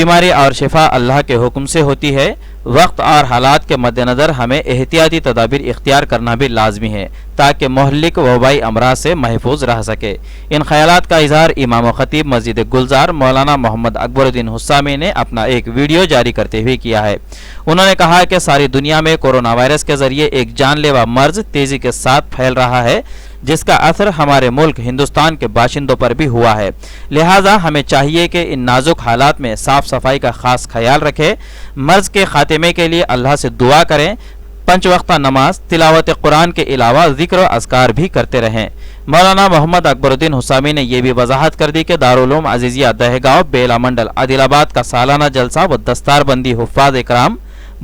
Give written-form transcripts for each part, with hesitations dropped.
بیماری اور شفا اللہ کے حکم سے ہوتی ہے۔ وقت اور حالات کے مد نظر ہمیں احتیاطی تدابیر اختیار کرنا بھی لازمی ہے تاکہ مہلک وبائی امراض سے محفوظ رہ سکے۔ ان خیالات کا اظہار امام و خطیب مسجد گلزار مولانا محمد اکبر الدین حسامی نے اپنا ایک ویڈیو جاری کرتے ہوئے کیا ہے۔ انہوں نے کہا کہ ساری دنیا میں کورونا وائرس کے ذریعے ایک جان لیوا مرض تیزی کے ساتھ پھیل رہا ہے، جس کا اثر ہمارے ملک ہندوستان کے باشندوں پر بھی ہوا ہے۔ لہٰذا ہمیں چاہیے کہ ان نازک حالات میں صاف صفائی کا خاص خیال رکھیں، مرض کے خاتمے کے لیے اللہ سے دعا کریں، 5 وقتہ نماز، تلاوت قرآن کے علاوہ ذکر و اذکار بھی کرتے رہیں۔ مولانا محمد اکبر الدین حسامی نے یہ بھی وضاحت کر دی کہ دارالعلوم عزیزیہ دہگاؤں بیلا منڈل عادل آباد کا سالانہ جلسہ و دستار بندی حفاظ اکرام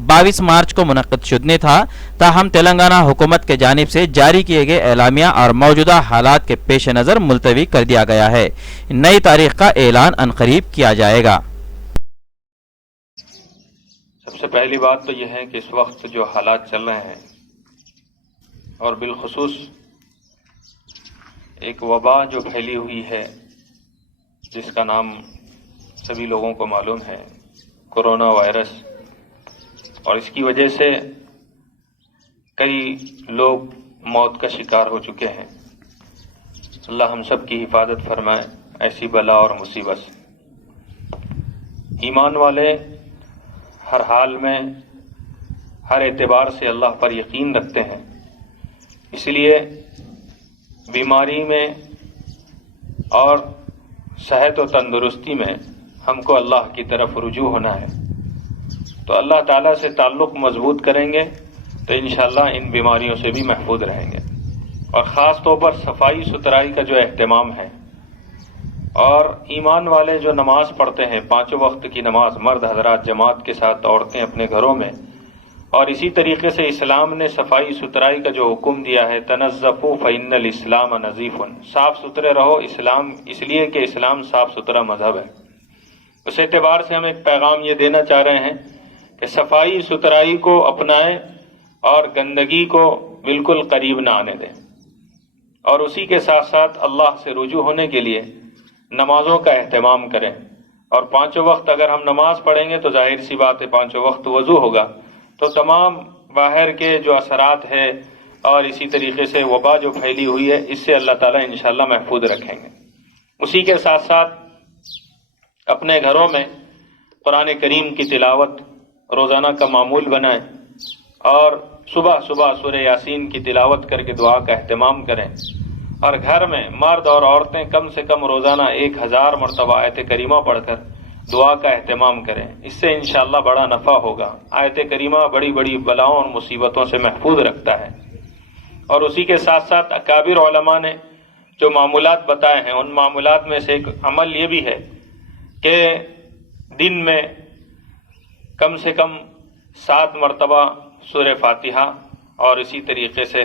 22 مارچ کو منعقد شدنی تھا، تاہم تلنگانہ حکومت کی جانب سے جاری کیے گئے اعلامیہ اور موجودہ حالات کے پیش نظر ملتوی کر دیا گیا ہے۔ نئی تاریخ کا اعلان عنقریب کیا جائے گا۔ سب سے پہلی بات تو یہ ہے کہ اس وقت جو حالات چل رہے ہیں اور بالخصوص ایک وبا جو پھیلی ہوئی ہے جس کا نام سبھی لوگوں کو معلوم ہے، کورونا وائرس، اور اس کی وجہ سے کئی لوگ موت کا شکار ہو چکے ہیں۔ اللہ ہم سب کی حفاظت فرمائے ایسی بلا اور مصیبت سے۔ ایمان والے ہر حال میں ہر اعتبار سے اللہ پر یقین رکھتے ہیں، اس لیے بیماری میں اور صحت و تندرستی میں ہم کو اللہ کی طرف رجوع ہونا ہے۔ تو اللہ تعالیٰ سے تعلق مضبوط کریں گے تو انشاءاللہ ان بیماریوں سے بھی محفوظ رہیں گے، اور خاص طور پر صفائی ستھرائی کا جو اہتمام ہے، اور ایمان والے جو نماز پڑھتے ہیں 5 وقت کی نماز، مرد حضرات جماعت کے ساتھ، عورتیں اپنے گھروں میں، اور اسی طریقے سے اسلام نے صفائی ستھرائی کا جو حکم دیا ہے، تنظفوا فإن الاسلام نظیف، صاف ستھرے رہو، اسلام اس لیے کہ اسلام صاف ستھرا مذہب ہے۔ اس اعتبار سے ہم ایک پیغام یہ دینا چاہ رہے ہیں کہ صفائی ستھرائی کو اپنائیں اور گندگی کو بالکل قریب نہ آنے دیں، اور اسی کے ساتھ ساتھ اللہ سے رجوع ہونے کے لیے نمازوں کا اہتمام کریں۔ اور 5 وقت اگر ہم نماز پڑھیں گے تو ظاہر سی بات ہے 5 وقت وضو ہوگا، تو تمام باہر کے جو اثرات ہیں اور اسی طریقے سے وبا جو پھیلی ہوئی ہے، اس سے اللہ تعالیٰ انشاءاللہ محفوظ رکھیں گے۔ اسی کے ساتھ ساتھ اپنے گھروں میں قرآن کریم کی تلاوت روزانہ کا معمول بنائیں، اور صبح صبح سورہ یاسین کی تلاوت کر کے دعا کا اہتمام کریں، اور گھر میں مرد اور عورتیں کم سے کم روزانہ 1000 مرتبہ آیت کریمہ پڑھ کر دعا کا اہتمام کریں۔ اس سے انشاءاللہ بڑا نفع ہوگا۔ آیت کریمہ بڑی بڑی بلاؤں اور مصیبتوں سے محفوظ رکھتا ہے۔ اور اسی کے ساتھ ساتھ اکابر علماء نے جو معمولات بتائے ہیں، ان معمولات میں سے ایک عمل یہ بھی ہے کہ دن میں کم سے کم 7 مرتبہ سورہ فاتحہ، اور اسی طریقے سے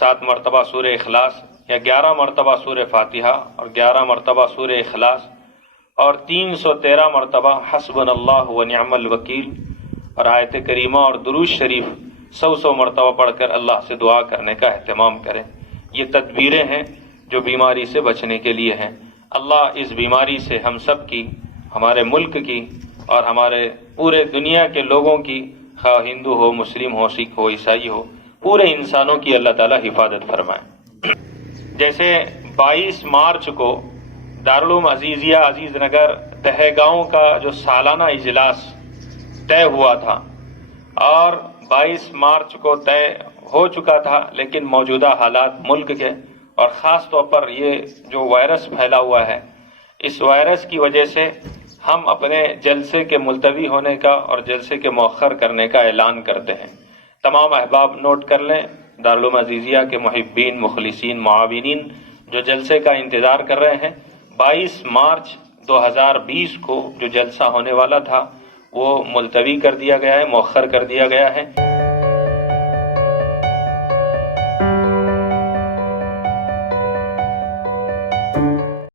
7 مرتبہ سورہ اخلاص، یا 11 مرتبہ سورہ فاتحہ اور 11 مرتبہ سورہ اخلاص، اور 313 مرتبہ حسبنا اللہ و نعم الوکیل، اور آیت کریمہ اور درود شریف 100 مرتبہ پڑھ کر اللہ سے دعا کرنے کا اہتمام کریں۔ یہ تدبیریں ہیں جو بیماری سے بچنے کے لیے ہیں۔ اللہ اس بیماری سے ہم سب کی، ہمارے ملک کی اور ہمارے پورے دنیا کے لوگوں کی، خواہ ہندو ہو، مسلم ہو، سکھ ہو، عیسائی ہو، پورے انسانوں کی اللہ تعالیٰ حفاظت فرمائے۔ جیسے 22 مارچ کو دارالعلوم عزیزیہ عزیز نگر دہگاؤں کا جو سالانہ اجلاس طے ہوا تھا، اور 22 مارچ کو طے ہو چکا تھا، لیکن موجودہ حالات ملک کے اور خاص طور پر یہ جو وائرس پھیلا ہوا ہے، اس وائرس کی وجہ سے ہم اپنے جلسے کے ملتوی ہونے کا اور جلسے کے مؤخر کرنے کا اعلان کرتے ہیں۔ تمام احباب نوٹ کر لیں، دارالعلوم عزیزیہ کے محبین، مخلصین، معاونین جو جلسے کا انتظار کر رہے ہیں، 22 مارچ 2020 کو جو جلسہ ہونے والا تھا وہ ملتوی کر دیا گیا ہے، مؤخر کر دیا گیا ہے۔